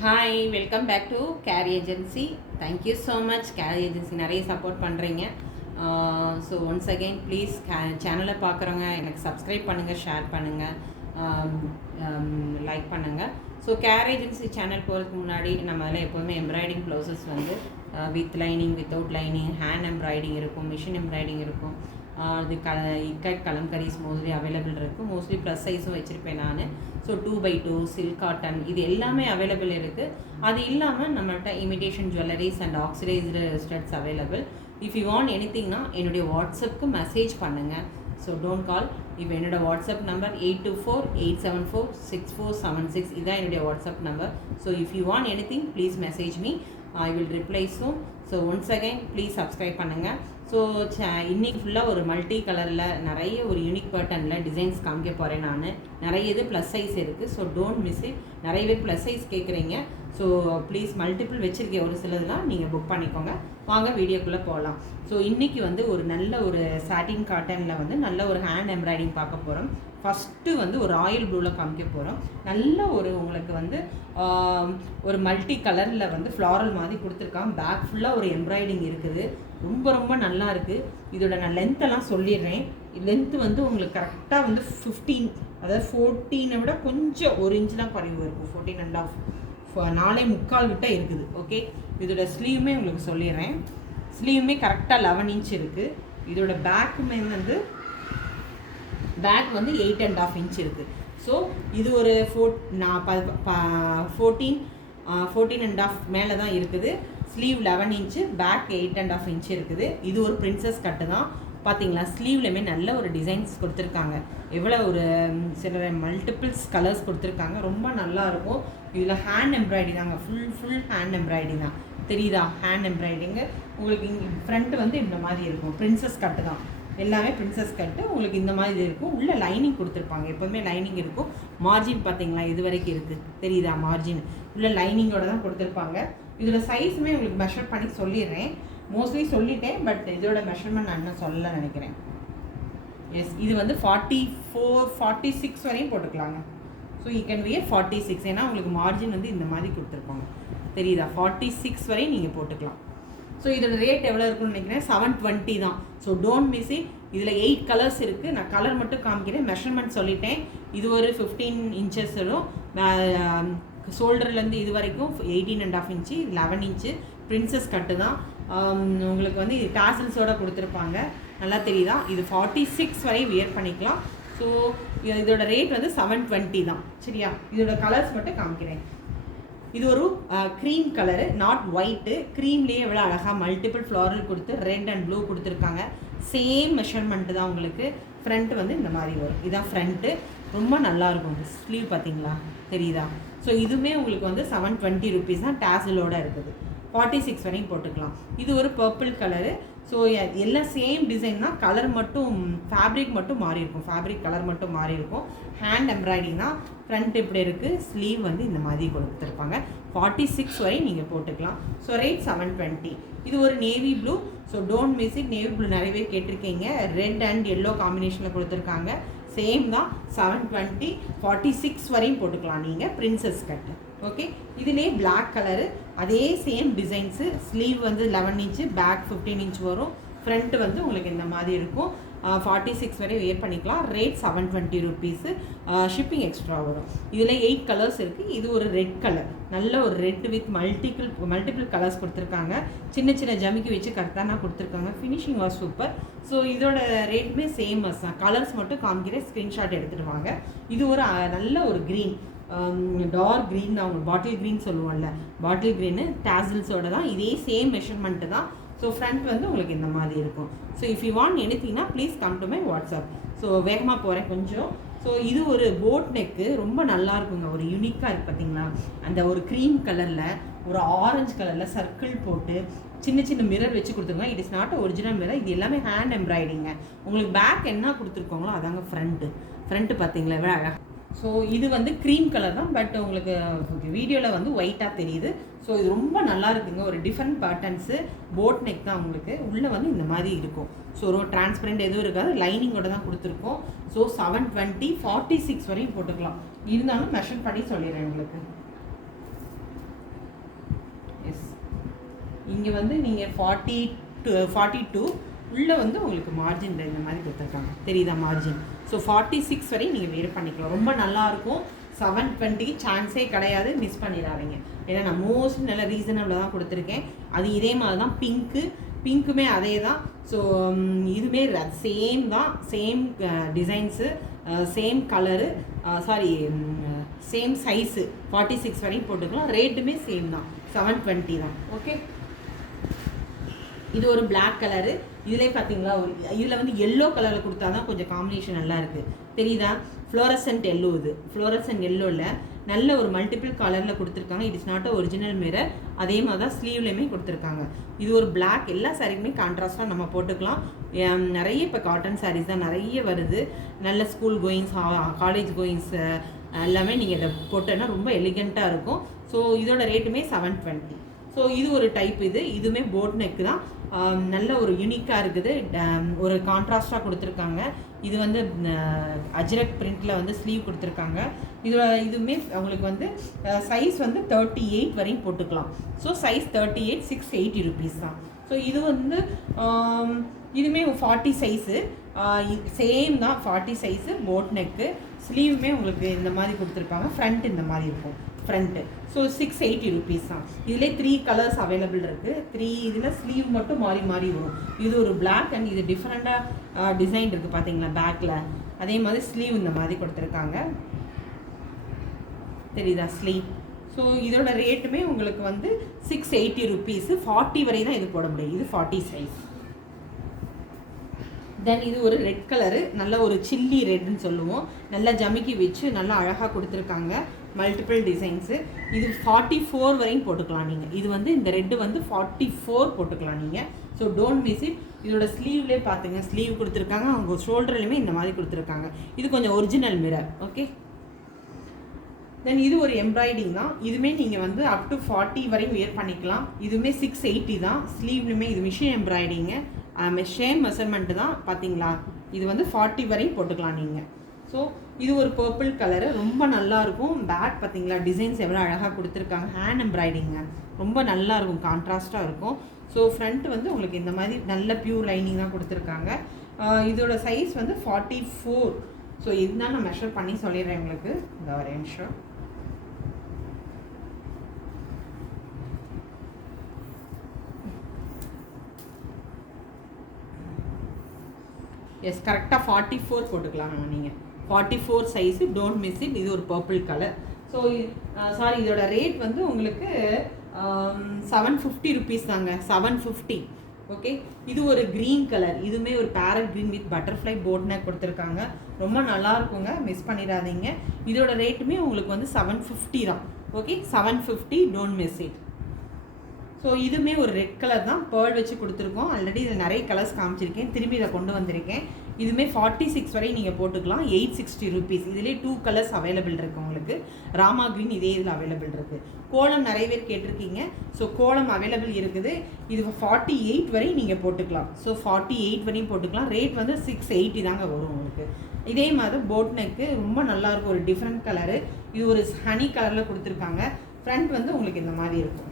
Hi, welcome back to care agency. Thank you so much. Care agency நிறைய support பண்ணுறீங்க. So once again please சேனலை பார்க்குறவங்க எனக்கு subscribe பண்ணுங்கள், ஷேர் பண்ணுங்கள், லைக் பண்ணுங்கள். ஸோ கேர் ஏஜென்சி சேனல் போகிறதுக்கு முன்னாடி நம்ம அதில் எப்போதுமே எம்ப்ராய்டிங் ப்ளவுசஸ் வந்து with lining, without lining, hand embroidery இருக்கும், மிஷின் எம்ப்ராய்டிஙங் இருக்கும். அது இக்கட் கலம்கரிஸ் மோஸ்ட்லி அவைலபிள் இருக்குது. மோஸ்ட்லி ப்ளஸ் சைஸும் வச்சுருப்பேன் நான். ஸோ 2x2 சில்க் காட்டன் இது எல்லாமே அவைலபிள் இருக்குது. அது இல்லாமல் நம்மள்கிட்ட imitation jewelleries and oxidised studs available. If you want எனிதிங்னா என்னுடைய வாட்ஸ்அப்புக்கு மெசேஜ் பண்ணுங்கள். So don't call. இப்போ என்னோடய வாட்ஸ்அப் நம்பர் 8248746476. இதுதான் என்னுடைய WhatsApp number. So if you want anything please message me. I will reply soon. So once again please subscribe பண்ணுங்கள். So இன்றைக்கி ஃபுல்லாக ஒரு மல்டி கலரில் நிறைய ஒரு யூனிக் பேட்டர்னில் டிசைன்ஸ் காமிக்க போகிறேன் நான். நிறைய இது ப்ளஸ் சைஸ் இருக்குது. So don't miss it. நிறைய பேர் ப்ளஸ் சைஸ் கேட்குறீங்க. ஸோ ப்ளீஸ் மல்டிபிள் வச்சுருக்கேன், ஒரு சிலதுலாம் நீங்கள் புக் பண்ணிக்கோங்க. வாங்க வீடியோக்குள்ளே போகலாம். ஸோ இன்றைக்கி வந்து ஒரு நல்ல ஒரு சாட்டின் காட்டனில் வந்து நல்ல ஒரு ஹேண்ட் எம்ப்ராய்டிங் பார்க்க போகிறோம். ஃபஸ்ட்டு வந்து ஒரு ராயல் ப்ளூவில் காமிக்க போகிறோம். நல்ல ஒரு உங்களுக்கு வந்து ஒரு மல்டி கலரில் வந்து ஃப்ளாரல் மாதிரி கொடுத்துருக்காங்க. பேக் ஃபுல்லாக ஒரு எம்ப்ராய்டிங் இருக்குது. ரொம்ப ரொம்ப நல்லா இருக்குது. இதோட நான் லென்த்தெல்லாம் சொல்லிடுறேன். லென்த்து வந்து உங்களுக்கு கரெக்டாக வந்து 15, அதாவது 14 விட கொஞ்சம் 1 இன்ச்சு தான் குறைவு இருக்கும். 14.5, 4.25 கிட்ட இருக்குது. ஓகே, இதோட ஸ்லீவுமே உங்களுக்கு சொல்லிடுறேன். ஸ்லீவுமே கரெக்டாக 11 இன்ச் இருக்குது. இதோட பேக்குமே வந்து பேக் வந்து 8.5 இன்ச் இருக்குது. ஸோ இது ஒரு 14.5 மேலே தான் இருக்குது. ஸ்லீவ் 11 இன்ச்சு, பேக் 8.5 இன்ச் இருக்குது. இது ஒரு பிரின்சஸ் கட்டு தான். பார்த்தீங்களா, ஸ்லீவ்லையுமே நல்ல ஒரு டிசைன்ஸ் கொடுத்துருக்காங்க. எவ்வளோ ஒரு சில மல்டிபிள்ஸ் கலர்ஸ் கொடுத்துருக்காங்க. ரொம்ப நல்லாயிருக்கும். இதில் ஹேண்ட் எம்ப்ராய்டிங் தாங்க, ஃபுல் ஹேண்ட் எம்ப்ராய்டிங் தான். தெரியுதா? ஹேண்ட் எம்ப்ராய்டிங்கு உங்களுக்கு இங்கே ஃப்ரண்ட்டு வந்து இந்த மாதிரி இருக்கும். பிரின்சஸ் கட்டு தான், எல்லாமே பிரின்சஸ் கட்டு. உங்களுக்கு இந்த மாதிரி இருக்கும். உள்ள லைனிங் கொடுத்துருப்பாங்க. எப்போவுமே லைனிங் இருக்கும். மார்ஜின் பார்த்தீங்களா, இது வரைக்கும் இருக்குது. தெரியுதா? மார்ஜின் உள்ள லைனிங்கோட தான் கொடுத்துருப்பாங்க. இதோட சைஸுமே உங்களுக்கு மெஷர் பண்ணி சொல்லிடுறேன். மோஸ்ட்லி சொல்லிட்டேன், பட் இதோட மெஷர்மெண்ட் நான் இன்னும் சொல்ல நினைக்கிறேன். எஸ், இது வந்து 44, 46 வரையும் போட்டுக்கலாங்க. So you can wear 46. ஏன்னா உங்களுக்கு மார்ஜின் வந்து இந்த மாதிரி கொடுத்துருப்பாங்க. தெரியுதா? 46 வரையும் நீங்கள் போட்டுக்கலாம். ஸோ இதோட ரேட் எவ்வளோ இருக்குன்னு நினைக்கிறேன், 720 தான். So don't miss it. இதில் 8 கலர்ஸ் இருக்குது. நான் கலர் மட்டும் காமிக்கிறேன், மெஷர்மெண்ட் சொல்லிட்டேன். இது ஒரு 15 இன்ச்சஸ் வரும். ஷோல்டர்லேருந்து இது வரைக்கும் 18.5 இன்ச்சு, 11 இன்ச்சு. பிரின்சஸ் கட்டு தான். உங்களுக்கு வந்து டாசல்ஸோடு கொடுத்துருப்பாங்க. நல்லா தெரியுதா? இது 46 வரை வியர் பண்ணிக்கலாம். ஸோ இதோட ரேட் வந்து 720 தான். சரியா? இதோட கலர்ஸ் மட்டும் காமிக்கிறேன். இது ஒரு க்ரீம் கலரு, நாட் ஒயிட்டு. க்ரீம்லேயே எவ்வளோ அழகாக மல்டிபிள் ஃப்ளாரல் கொடுத்து ரெட் அண்ட் ப்ளூ கொடுத்துருக்காங்க. சேம் மெஷர்மெண்ட்டு தான் உங்களுக்கு. ஃப்ரண்ட்டு வந்து இந்த மாதிரி வரும். இதுதான் ஃப்ரண்ட்டு. ரொம்ப நல்லாயிருக்கும். ஸ்லீவ் பார்த்தீங்களா? தெரியுதா? ஸோ இதுவுமே உங்களுக்கு வந்து 720 ருபீஸ் தான். டேசலோடு இருக்குது. 46 வரையும் போட்டுக்கலாம். இது ஒரு பர்பிள் கலரு. ஸோ எல்லாம் சேம் டிசைன் தான். கலர் மட்டும், ஃபேப்ரிக் மட்டும் மாறி இருக்கும். ஃபேப்ரிக் கலர் மட்டும் மாறி இருக்கும். ஹேண்ட் எம்ப்ராய்டிங் தான். ஃப்ரண்ட் இப்படி இருக்குது. ஸ்லீவ் வந்து இந்த மாதிரி கொடுத்துருப்பாங்க. 46 வரையும் நீங்கள் போட்டுக்கலாம். So rate 720. இது ஒரு navy blue. So don't miss it. Navy blue நிறைய பேர் கேட்டிருக்கீங்க. ரெட் அண்ட் எல்லோ காம்பினேஷனில் கொடுத்துருக்காங்க. சேம் தான். 720, 46 வரையும் போட்டுக்கலாம் நீங்கள். பிரின்சஸ் கட்டு. ஓகே, இதிலே பிளாக் கலரு, அதே சேம் டிசைன்ஸு. ஸ்லீவ் வந்து 11 இன்ச்சு, பேக் 15 இன்ச் வரும். ஃப்ரண்ட்டு வந்து உங்களுக்கு இந்த மாதிரி இருக்கும். 46 வரை வியர் பண்ணிக்கலாம். Rate 720 rupees. ஷிப்பிங் எக்ஸ்ட்ரா வரும். இதில் 8 கலர்ஸ் இருக்குது. இது ஒரு ரெட் கலர், நல்ல ஒரு ரெட் வித் மல்டிபிள் கலர்ஸ் கொடுத்துருக்காங்க. சின்ன சின்ன ஜமிக்கி வச்சு கரெக்டாக கொடுத்துருக்காங்க. Finishing was super. ஸோ இதோட ரேட்டுமே சேமஸ் தான். கலர்ஸ் மட்டும் காமிக்கிறேன், ஸ்க்ரீன்ஷாட் எடுத்துகிட்டு வாங்க. இது ஒரு நல்ல ஒரு க்ரீன், டார்க் க்ரீன் தான். அவங்க பாட்டில் க்ரீன் சொல்லுவோம்ல, பாட்டில் க்ரீனு டேசல்ஸோட தான். இதே சேம் மெஷர்மெண்ட்டு தான். ஸோ ஃப்ரண்ட் வந்து உங்களுக்கு இந்த மாதிரி இருக்கும். ஸோ இஃப் யூ வாண்ட் எனிதிங்னா please come to my WhatsApp. So வேகமாக போகிறேன் கொஞ்சம். ஸோ இது ஒரு போட் நெக்கு. ரொம்ப நல்லா இருக்குங்க. ஒரு யூனிக்காக இருக்குது பார்த்தீங்களா? அந்த ஒரு க்ரீம் கலரில், ஒரு ஆரஞ்சு கலரில் சர்க்கிள் போட்டு சின்ன சின்ன மிரர் வச்சு கொடுத்துருங்க. It is not original mirror. இது எல்லாமே ஹேண்ட் எம்ப்ராய்டிங்க. உங்களுக்கு பேக் என்ன கொடுத்துருக்கோங்களோ அதாங்க ஃப்ரண்ட்டு பார்த்தீங்களா எவ்வளோ அழகாக. ஸோ இது வந்து க்ரீம் கலர் தான், பட் உங்களுக்கு வீடியோவில் வந்து ஒயிட்டாக தெரியுது. ஸோ இது ரொம்ப நல்லா இருக்குங்க. ஒரு டிஃப்ரெண்ட் பேட்டர்ன்ஸு. போட் நெக் தான் உங்களுக்கு. உள்ளே வந்து இந்த மாதிரி இருக்கும். ஸோ ஒரு டிரான்ஸ்பரண்ட் எதுவும் இருக்காது. லைனிங்கோட தான் கொடுத்துருக்கோம். ஸோ 720, 46 வரையும் போட்டுக்கலாம். இருந்தாலும் மெஷர் பண்ணி சொல்லிடுறேன் உங்களுக்கு. இங்கே வந்து நீங்கள் 42 உள்ளே வந்து உங்களுக்கு மார்ஜின் இந்த மாதிரி கொடுத்துருக்காங்க, தெரியுதா மார்ஜின். ஸோ 46 வரையும் நீங்கள் வேர் பண்ணிக்கலாம். ரொம்ப நல்லாயிருக்கும். 720 சான்ஸே கிடையாது, மிஸ் பண்ணிடாதீங்க. ஏன்னா நான் மோஸ்ட் நல்ல ரீசனபிளாக தான் கொடுத்துருக்கேன். அது இதே மாதிரி தான் பிங்க்குமே அதே தான். ஸோ இதுவுமே சேம் தான், same designs, same colour, same size 46 வரையும் போட்டுக்கலாம். ரேட்டுமே சேம் தான், 720 தான். ஓகே, இது ஒரு பிளாக் கலரு. இதிலே பார்த்தீங்களா, ஒரு இதில் வந்து எல்லோ கலரில் கொடுத்தா தான் கொஞ்சம் காம்பினேஷன் நல்லா இருக்குது, தெரியுதா. ஃப்ளோரசன்ட் எல்லோ, இது ஃப்ளோரசன்ட் எல்லோவில் நல்ல ஒரு மல்டிபிள் கலரில் கொடுத்துருக்காங்க. It is not a original mirror. அதே மாதிரி தான் ஸ்லீவ்லேயுமே கொடுத்துருக்காங்க. இது ஒரு பிளாக், எல்லா சாரீக்குமே கான்ட்ராஸ்ட்டாக நம்ம போட்டுக்கலாம். நிறைய இப்போ காட்டன் சாரீஸ் தான் நிறைய வருது. நல்ல ஸ்கூல் கோயிங்ஸ், காலேஜ் கோயிங்ஸ் எல்லாமே நீங்கள் இதை போட்டோன்னா ரொம்ப எலிகண்ட்டாக இருக்கும். ஸோ இதோட ரேட்டுமே 720. ஸோ இது ஒரு டைப். இதுவுமே போட் நெக்கு தான், நல்ல ஒரு யூனிக்காக இருக்குது. ஒரு கான்ட்ராஸ்டாக கொடுத்துருக்காங்க. இது வந்து அஜ்ரக் பிரிண்டில் வந்து ஸ்லீவ் கொடுத்துருக்காங்க. இதுவுமே உங்களுக்கு வந்து சைஸ் வந்து 38 வரையும் போட்டுக்கலாம். ஸோ சைஸ் 38, 680 rupees தான். ஸோ இது வந்து இதுவுமே 40 சைஸு, சேம் தான் 40 சைஸு. போட் நெக்கு, ஸ்லீவுமே உங்களுக்கு இந்த மாதிரி கொடுத்துருப்பாங்க. ஃப்ரண்ட் இந்த மாதிரி இருக்கும் ஃப்ரண்ட்டு. ஸோ 680 rupees தான். இதிலே 3 கலர்ஸ் அவைலபிள் இருக்குது. 3 இதில் ஸ்லீவ் மட்டும் மாறி மாறி வரும். இது ஒரு பிளாக் அண்ட் இது டிஃப்ரெண்ட்டாக டிசைன் இருக்குது பார்த்தீங்களா பேக்கில். அதே மாதிரி ஸ்லீவ் இந்த மாதிரி கொடுத்துருக்காங்க, தெரியுதா ஸ்லீவ். ஸோ இதோட ரேட்டுமே உங்களுக்கு வந்து 680 rupees. 40 வரை தான் இது போட முடியும். இது 40 சைஸ். தென் இது ஒரு ரெட் கலரு, நல்ல ஒரு சில்லி ரெட்னு சொல்லுவோம். நல்லா ஜமிக்கி வச்சு நல்லா அழகாக கொடுத்துருக்காங்க, மல்டிபிள் டிசைன்ஸு. இது 44 வரையும் போட்டுக்கலாம் நீங்கள். இது வந்து இந்த ரெட்டு வந்து 44 போட்டுக்கலாம் நீங்கள். So don't miss it. இதோட ஸ்லீவ்லேயே பார்த்துங்க, ஸ்லீவ் கொடுத்துருக்காங்க. அவங்க ஷோல்டர்லையுமே இந்த மாதிரி கொடுத்துருக்காங்க. இது கொஞ்சம் ஒரிஜினல் மிரர். ஓகே, தென் இது ஒரு எம்ப்ராய்டிங் தான். இதுவுமே நீங்கள் வந்து அப் டு 40 வரையும் வியர் பண்ணிக்கலாம். இதுவுமே 680 தான். ஸ்லீவ்லையுமே இது மிஷின் எம்ப்ராய்டிங்க, சேம் மெஷர்மெண்ட்டு தான். பார்த்தீங்களா, இது வந்து 40 வரையும் போட்டுக்கலாம் நீங்கள். ஸோ இது ஒரு பர்பிள் கலரு, ரொம்ப நல்லாயிருக்கும். பேக் பார்த்தீங்களா, டிசைன்ஸ் எவ்வளோ அழகாக கொடுத்துருக்காங்க. ஹேண்ட் எம்ப்ராய்டிங்க ரொம்ப நல்லாயிருக்கும், கான்ட்ராஸ்ட்டாக இருக்கும். ஸோ ஃப்ரண்ட் வந்து உங்களுக்கு இந்த மாதிரி நல்ல பியூர் லைனிங் தான் கொடுத்துருக்காங்க. இதோட சைஸ் வந்து 44. ஸோ இதுதான் நான் மெஷர் பண்ணி சொல்லிடுறேன் உங்களுக்கு. இந்த ஒரு நிமிஷம். எஸ், கரெக்டாக 44 போட்டுக்கலாம் நீங்கள். 44 சைஸு, டோன்ட் மிஸ் இட். இது ஒரு பர்பிள் கலர். ஸோ இதோட ரேட் வந்து உங்களுக்கு 750 rupees தாங்க, 750. ஓகே, இது ஒரு க்ரீன் கலர். இதுவுமே ஒரு farad green with butterfly boat neck கொடுத்துருக்காங்க. ரொம்ப நல்லா இருக்குங்க, மிஸ் பண்ணிடாதீங்க. இதோட ரேட்டுமே உங்களுக்கு வந்து 750 தான். Okay, 750, don't miss it. So இதுவுமே ஒரு ரெட் கலர் தான், பேர்ல் வச்சு கொடுத்துருக்கோம். ஆல்ரெடி இதில் நிறைய கலர்ஸ் காமிச்சிருக்கேன், திரும்பி இதை கொண்டு வந்திருக்கேன். இதுவுமே 46 வரை நீங்கள் போட்டுக்கலாம். 860 rupees. இதிலே 2 கலர்ஸ் அவைலபிள் இருக்குது உங்களுக்கு. ராமா க்ரீன் இதே இதில் அவைலபிள் இருக்குது. கோலம் நிறைய பேர் கேட்டிருக்கீங்க. ஸோ கோலம் அவைலபிள் இருக்குது. இது 48 வரை நீங்கள் போட்டுக்கலாம். ஸோ 48 வரையும் போட்டுக்கலாம். ரேட் வந்து 680 தாங்க வரும் உங்களுக்கு. இதே மாதிரி போட் நெக்கு ரொம்ப நல்லாயிருக்கும், ஒரு டிஃப்ரெண்ட் கலரு. இது ஒரு ஹனி கலரில் கொடுத்துருக்காங்க. ஃப்ரண்ட் வந்து உங்களுக்கு இந்த மாதிரி இருக்கும்.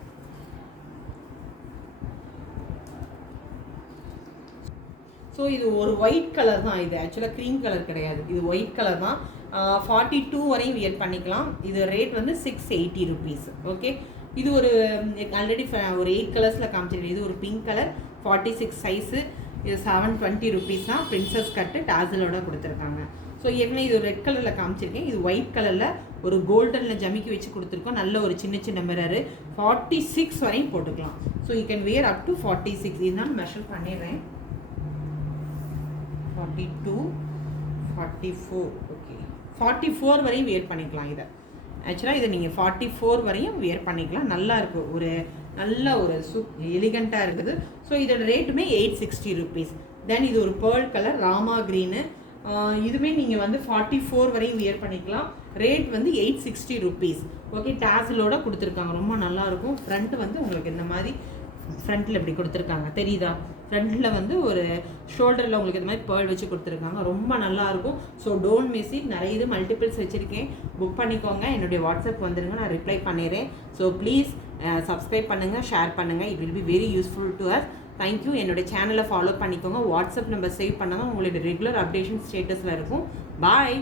ஸோ இது ஒரு ஒயிட் கலர் தான். இது ஆக்சுவலாக க்ரீம் கலர் கிடையாது, இது ஒயிட் கலர் தான். 42 வரையும் வியர் பண்ணிக்கலாம். இது ரேட் வந்து 680 rupees. ஓகே, இது ஒரு ஆல்ரெடி ஒரு 8 கலர்ஸில் காமிச்சிருக்கேன். இது ஒரு பிங்க் கலர், 46 சைஸு. இது 720 rupees தான். பிரின்சஸ் கட்டு டாசலோட கொடுத்துருக்காங்க. ஸோ ஏற்கனவே இது ரெட் கலரில் காமிச்சிருக்கேன். இது ஒயிட் கலரில் ஒரு கோல்டனில் ஜமிக்கி வச்சு கொடுத்துருக்கோம். நல்ல ஒரு சின்ன சின்ன மிரரு. 46 வரையும் போட்டுக்கலாம். So you can wear up to 46. இதுதான் மெஷர் பண்ணிடுறேன். 42, 44. ஓகே, 44 வரையும் வியர் பண்ணிக்கலாம். இதை ஆக்சுவலாக இதை நீங்கள் 44 வரையும் வியர் பண்ணிக்கலாம். நல்லா இருக்கும், ஒரு நல்ல ஒரு எலிகண்ட்டாக இருக்குது. ஸோ இதோட ரேட்டுமே 860 rupees. தென் இது ஒரு பேர்ல் கலர், ராமா க்ரீனு. இதுவுமே நீங்கள் வந்து 44 வரையும் வியர் பண்ணிக்கலாம். ரேட் வந்து 860 rupees. ஓகே, டாசலோட கொடுத்துருக்காங்க, ரொம்ப நல்லாயிருக்கும். ஃப்ரண்ட் வந்து உங்களுக்கு இந்த மாதிரி ஃப்ரண்ட்டில் இப்படி கொடுத்துருக்காங்க, தெரியுதா. ஃப்ரண்ட்டில் வந்து ஒரு ஷோல்டரில் உங்களுக்கு இந்த மாதிரி பேர்ல் வச்சு கொடுத்துருக்காங்க. ரொம்ப நல்லாயிருக்கும். So don't miss it. நிறைய இது மல்டிபிள்ஸ் வச்சுருக்கேன், புக் பண்ணிக்கோங்க. என்னுடைய வாட்ஸ்அப் வந்துடுங்க, நான் ரிப்ளை பண்ணிடுறேன். ஸோ ப்ளீஸ் சப்ஸ்கிரைப் பண்ணுங்கள், ஷேர் பண்ணுங்கள். It will be very useful to us. Thank you. என்னோடய சேனலை ஃபாலோ பண்ணிக்கோங்க. வாட்ஸ்அப் நம்பர் சேவ் பண்ணால் தான் உங்களுடைய ரெகுலர் அப்டேஷன் ஸ்டேட்டஸில் இருக்கும். பாய்.